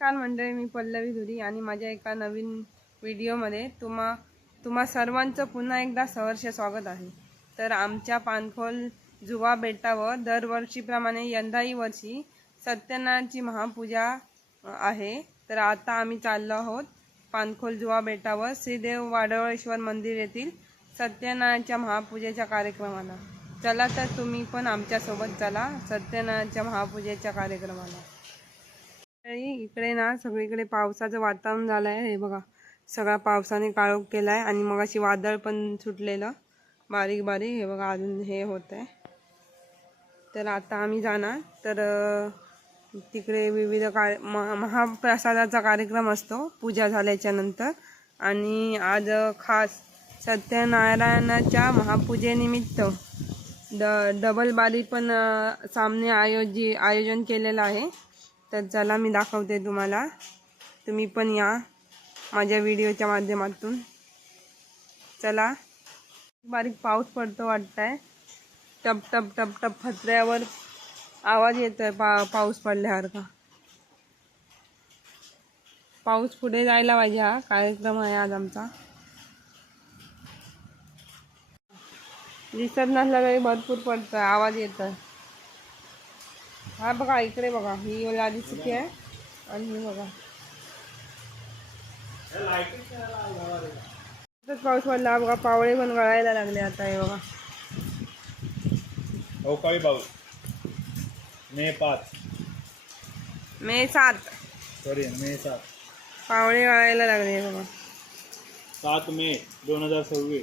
नमस्कार मंडळी, मी पल्लवी धुरी आणि माझ्या एका नवीन व्हिडिओमध्ये तुम्हा सर्वांचं पुन्हा एकदा सहर्ष स्वागत आहे। तर आमच्या पानखोल जुवा बेटावर दरवर्षीप्रमाणे यंदाही वर्षी सत्यनारायणाची महापूजा आहे। तर आता आम्ही चाललो आहोत पानखोल जुवा बेटावर श्रीदेव वाडवळेश्वर मंदिर येथील सत्यनारायणाच्या महापूजेच्या कार्यक्रमाला। चला तर तुम्ही पण आमच्यासोबत चला सत्यनारायणाच्या महापूजेच्या कार्यक्रमाला। इकडे ना सगळीकडे पावसाचं वातावरण झालं आहे। हे बघा सगळा पावसाने काळोख केला आहे आणि मग अशी वादळ पण सुटलेलं बारीक बारीक। हे बघा अजून हे होत आहे। तर आता आम्ही जाणार तर तिकडे विविध महाप्रसादाचा कार्यक्रम असतो पूजा झाल्याच्या नंतर। आणि आज खास सत्यनारायणाच्या महापूजेनिमित्त डबल बारी पण सामने आयोजन केलेलं आहे। तर चला मी दाखवते तुम्हाला, तुम्ही पण या माझ्या व्हिडिओच्या माध्यमातून। चला, बारीक पाऊस पडतो वाटतंय, टप टप टप टप फतऱ्यावर आवाज येतोय पाऊस पडल्यासारखा। पाऊस पुढे जायला पाहिजे, हा कार्यक्रम आहे आज आमचा। दिसत नसला तरी भरपूर पडतोय, आवाज येतोय। हा बघा इकडे बघा, ही लादी चुकी आहे आणि ही बघा पाऊस पडला बघा, पावळे पण गळायला लागले आता। हे बघा अवकाळी पाऊस मे 7 पावळे गळायला लागले बघा। 7 मे 2026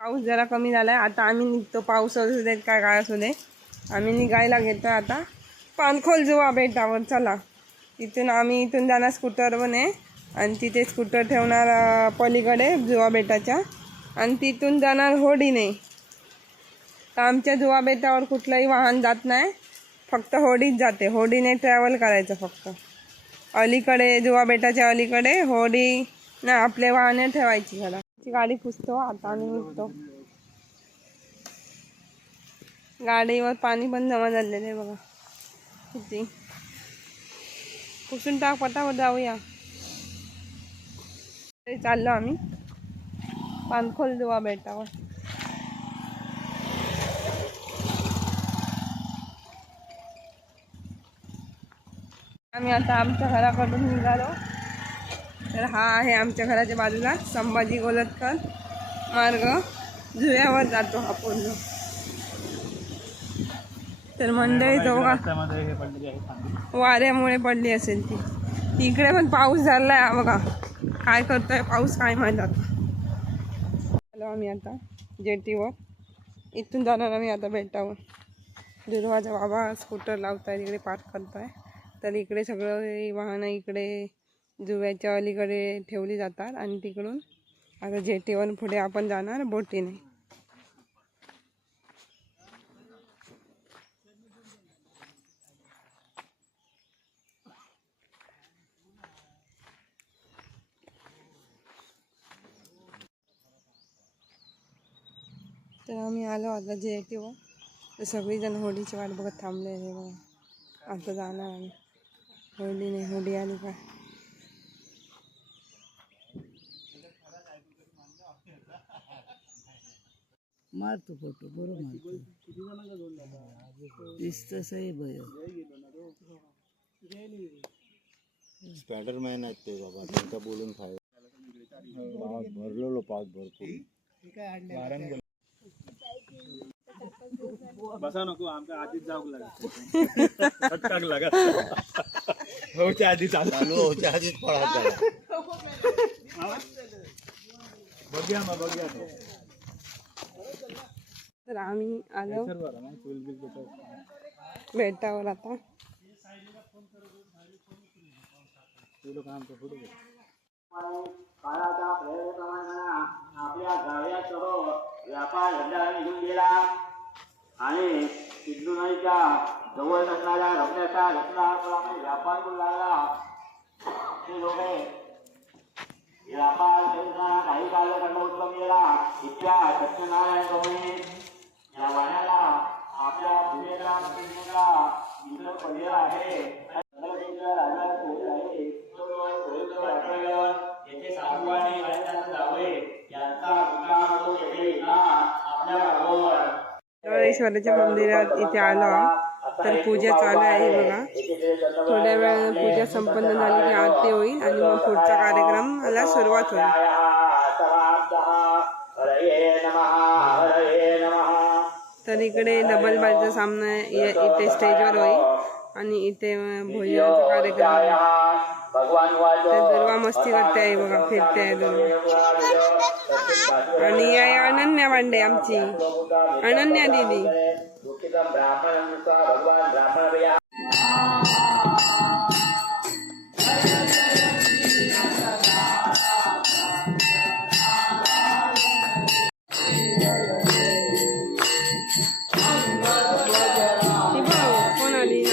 पाऊस जरा कमी झालाय आता। आम्ही निघतो, पाऊस असू देत काय असू दे, आम्ही निघायला घेतो आता पानखोल जुवा बेटावर। चला, इथून जाणार स्कूटरने आणि तिथे स्कूटर ठेवणार पलीकडे जुवा बेटाच्या आणि तिथून जाणार होडीने। तर आमच्या जुवा बेटावर कुठलंही वाहन जात नाही, फक्त होडीच जाते। होडीने ट्रॅव्हल करायचं फक्त। अलीकडे जुवा बेटाच्या अलीकडे होडी ना आपले वाहने ठेवायची। झाला गाडी पुसतो आता आम्ही निघतो। गाडीवर पाणी पण जमा झालेलं आहे बघा किती। पुसून टाक पटापट, जाऊया। चाललो आम्ही पानखोल जुवा बेटावर। आम्ही आता आमच्या घराकडून निघालो। तर हा आहे आमच्या घराच्या बाजूला संभाजी गोलतकर मार्ग, जुव्यावर जातो हा पूर्ण। तर मंडळी दोघा वाऱ्यामुळे पडली असेल ती। इकडे पण पाऊस झालाय बघा, काय करतोय पाऊस काय माहित आता। आलो आम्ही आता जेटीवर, इथून जाणार आम्ही आता बेटावर। दुर्वाचा बाबा स्कूटर लावताय तिकडे, पार्क करताय। तर इकडे सगळं वाहनं इकडे जुव्याच्या अलीकडे ठेवली जातात आणि तिकडून आता जेटीवर पुढे आपण जाणार बोटीने। तर आम्ही आलो आता जेटीवर। तर सगळीजण होडीची वाट बघत थांबले आहे बघा। आता जाणार आम्ही होडीने, होडी आली काय। मारतो फोटो बरोबर मारतो, दिसतं सही भय। स्पायडरमॅन आहेत ते बाबा, त्यांचा बोलून खाय भरलेलो पाच भरपूर। बसा नको, आमच्या आधीच जाऊ लागा होच्या आधी चालू होच्या आधीच पळा। बघूया मग बघूया। तर आम्ही आलो बेटावर आता। काळाच्या प्रेरणेप्रमाणे आपल्या गाड्यासह व्यापार धंदा निघून गेला आणि सिंधू नदीच्या जवळ असणाऱ्या रमण्याचा रत्नाप्रमाणे व्यापार करू लागला। ते लोके व्यापार करताना काही काळ उत्तम गेला। इतक्या सत्यनारायण गवळी या वाण्याला आपल्या पुढेला इतर पर्याय आहे। राजा रमणेश्वराच्या मंदिरात इथे आलो आहोत. तर पूजा चालू आहे बघा. थोड्या वेळ पूजा संपन्न झाली की आरती होईल आणि मग पुढचा कार्यक्रमाला सुरुवात होईल. तर इकडे डबल बारचा सामना इथे स्टेजवर होईल आणि इथे भोजनाचा कार्यक्रम आहे. तर दुर्वा मस्ती करते आहे बघा, फिरते आहे दुर्वा. आणि आहे अनन्या पांडे आमची, अनन्या दीदी. कोण आली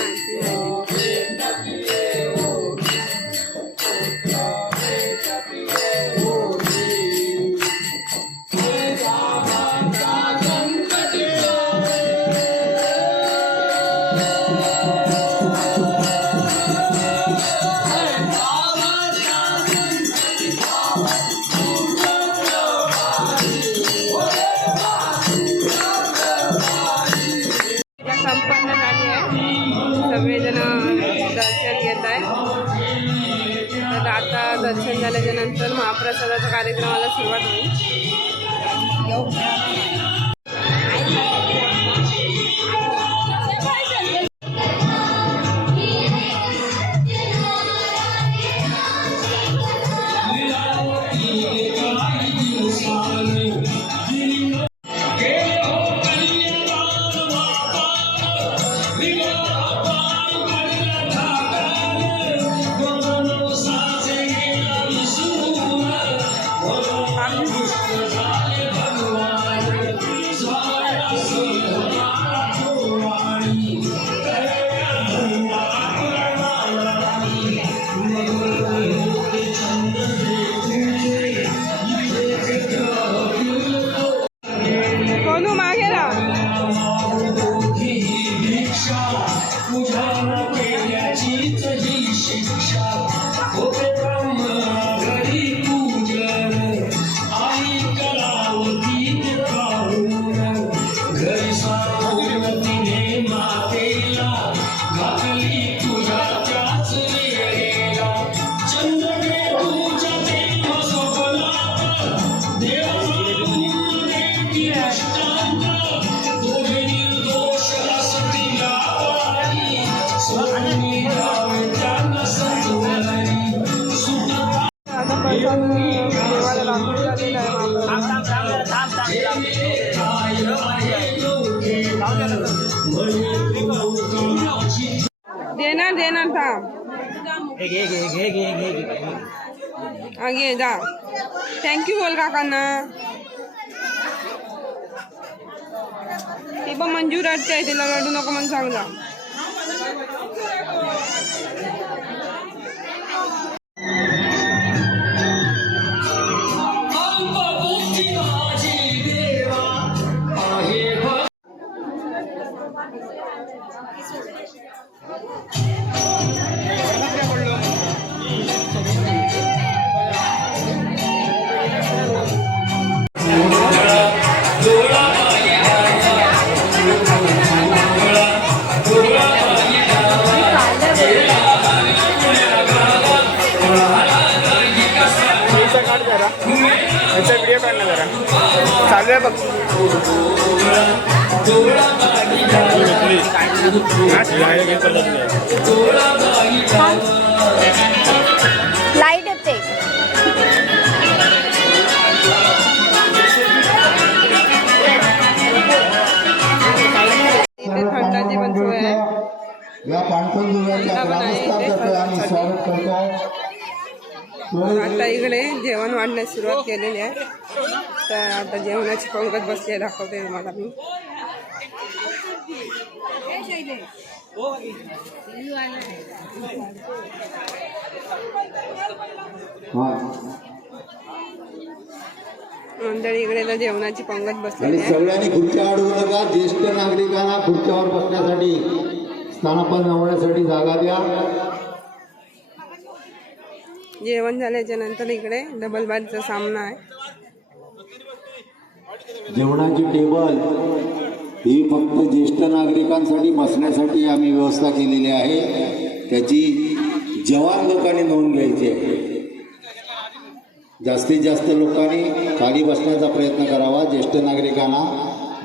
संपन्न झाली आहे. सगळेजण दर्शन घेत आहे. तर आता दर्शन झाल्याच्या नंतर महाप्रसादाच्या कार्यक्रमाला सुरुवात होईल. सोनू मागे राहा. देणार थांब. घे जा. थँक्यू बोल काकांना. ती पण मंजूर रडते, तिला रडू नको म्हणून सांग जा. व्हिडिओ काढला जरा चालू आहे बघ. लाईट येते. इथे थंडाची पण सोय आहे. या पाणकोण जुव्याच्या ग्रामस्थांतर्फे आम्ही स्वागत करतो. आता इकडे जेवण वाढण्यास सुरुवात केलेली आहे. तर आता जेवणाची पंगत बसली आहे, दाखवते तुम्हाला मी. मंडळी इकडे जेवणाची पंगत बसलेली आहे. सगळ्यांनी खुर्च्या अडवू नका. ज्येष्ठ नागरिकांना खुर्च्यावर बसण्यासाठी स्थानापन्न होण्यासाठी जागा द्या. जेवण झाल्याच्या नंतर इकडे डबल बारचा सामना आहे. जेवणाची टेबल ही फक्त ज्येष्ठ नागरिकांसाठी बसण्यासाठी आम्ही व्यवस्था केलेली आहे. त्याची जवान लोकांनी नोंद घ्यायची आहे. जास्तीत जास्त लोकांनी खाली बसण्याचा प्रयत्न करावा. ज्येष्ठ नागरिकांना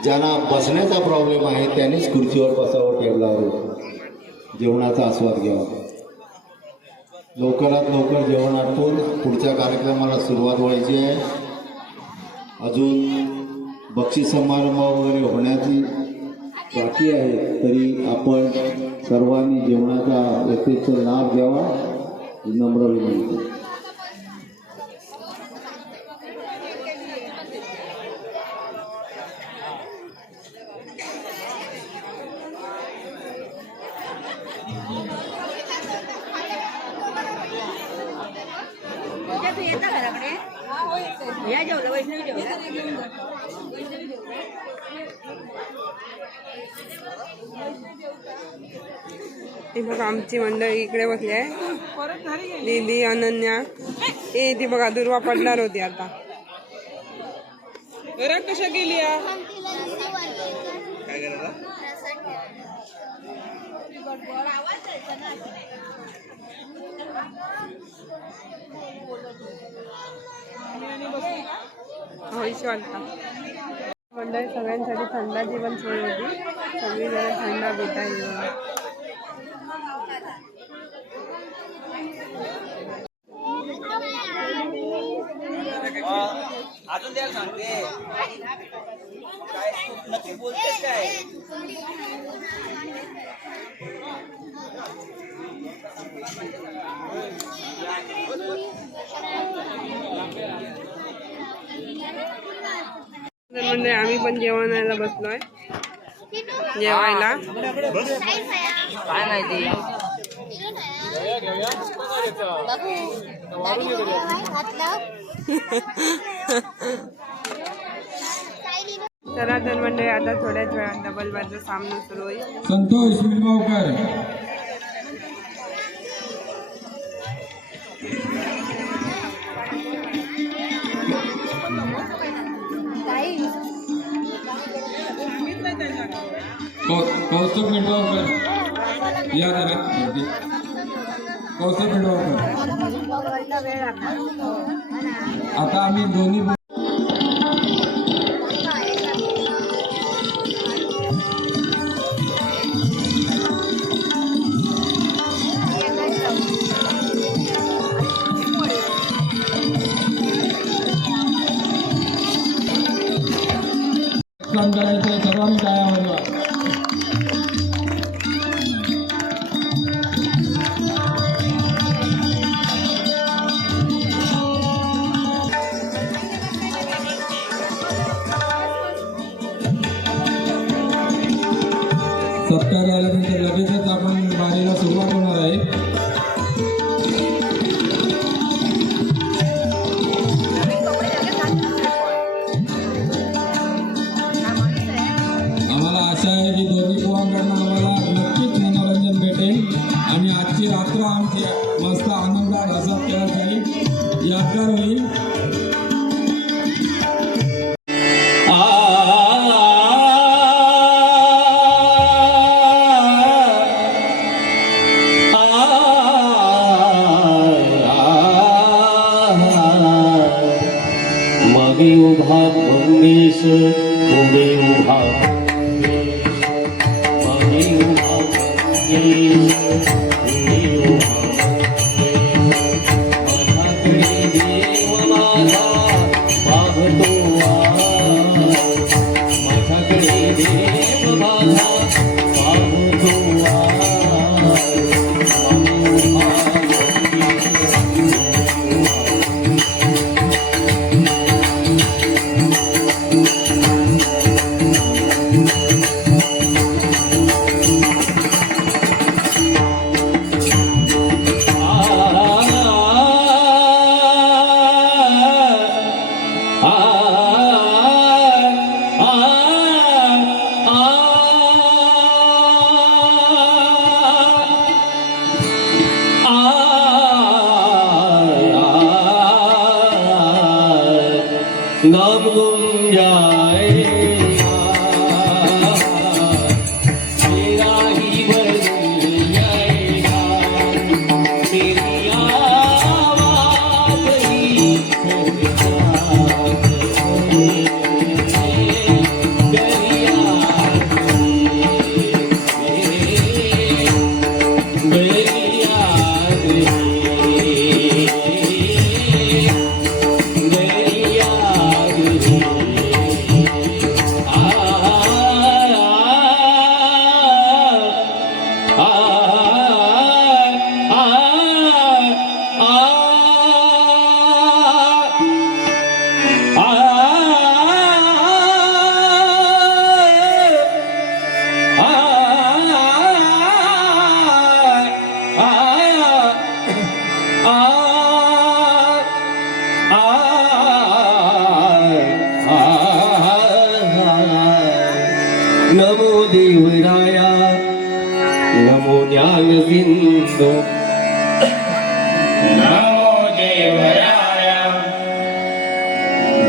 ज्यांना बसण्याचा प्रॉब्लेम आहे त्यांनीच खुर्चीवर बसावं, टेबलावर जेवणाचा आस्वाद घ्यावा. लवकरात लवकर जेवण आटपून पुढच्या कार्यक्रमाला सुरुवात व्हायची आहे. अजून बक्षीस समारंभ वगैरे होण्याची बाकी आहे, तरी आपण सर्वांनी जेवणाचा यथेच्छ लाभ घ्यावा ही नम्र विनंती. ती बघा आमची मंडळी इकडे बसली आहे. दीदी, अनन्या, ए ती बघा दुर्वा पडणार होती आता. कशा गेली मंडळी सगळ्यांसाठी थंड जेवण सोय होती. सगळी जण थंड भेटायला. अजून द्यायला सांगते काय नक्की बोलतेस काय. म्हणजे आम्ही पण जेवणाला बसलोय. जेवायला काय माहिती चला तर म्हणजे आता थोड्याच वेळात डबल बारचा सामना सुरू होईल. संतोष निंबाळकर. कौस्तुभ निंबाळकर या जरा. कौस्तुभ निंबाळकर. आता आम्ही दोन्ही करायचं. सर्वांनी काय आवडलं. सत्कार झाल्यानंतर लगेचच आपण बारीला सुरुवात होणार आहे. आम्हाला आशा आहे की दोन्ही पोरांकडून आम्हाला नक्कीच मनोरंजन भेटेल आणि आजची रात्र आमची मस्त आनंदात हसत खेळत जाईल, यादगार होईल. मागे उभा मंगेश, पुढे उभा मंगेश. मागे उभा मंगेश, पुढे उभा मंगेश. माझ्याकडे देव माझा मागतो आज. माझ्याकडे देव माझा मागतो आज. मागे उभा नाम गुंजाए नमो ज्ञान सिंधू नमो देवराय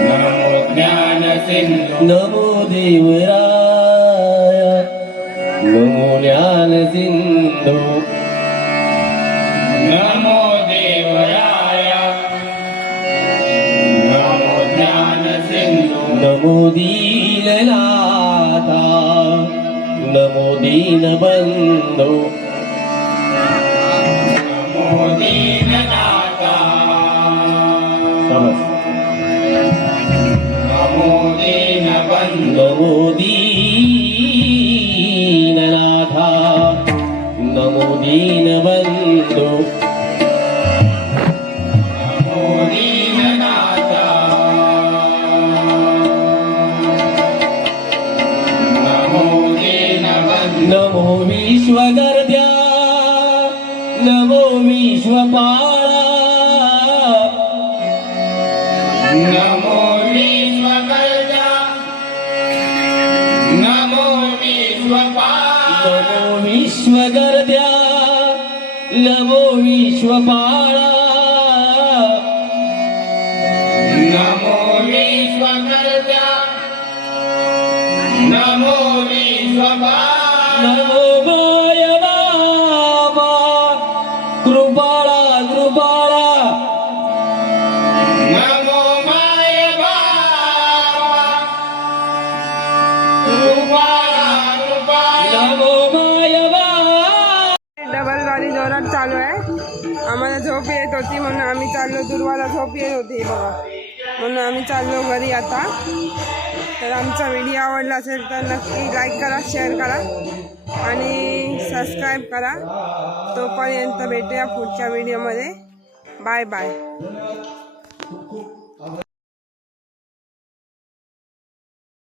नमो ज्ञान सिंधू नमो देवराय नमो ज्ञान सिंधू नमो देवराय नमो ज्ञान सिंधू नमो दीननाथा नमो दीनबंधू नमो दीननाथा नमो दीनबंधू नमो दीननाथा नमो दीनबंधू नमो दीननाथा नमो दीनबंधू नमो विश्वगर्द्या नमो विश्वपाळा नमो विश्वकर्ता नमो विश्वपाल नमो विश्वगर्द्या नमो विश्वपाळा नमो विश्वकर्ता नमो विश्वपाल नमो माय बाबा कृपाळा कृपाळा नमो माय बाबा कृपाला कृपाला नमो माय बाबा डबल गाडी जोरात चालू आहे. आम्हाला झोप येत होती म्हणून आम्ही चाललो. दुर्वाला झोप येत होती बघा, म्हणून आम्ही चाललो घरी आता. तर आमचा व्हिडिओ आवडला असेल तर नक्की लाईक करा, शेअर करा आणि सबस्क्राईब करा. तोपर्यंत भेटूया पुढच्या व्हिडिओमध्ये. Bye bye.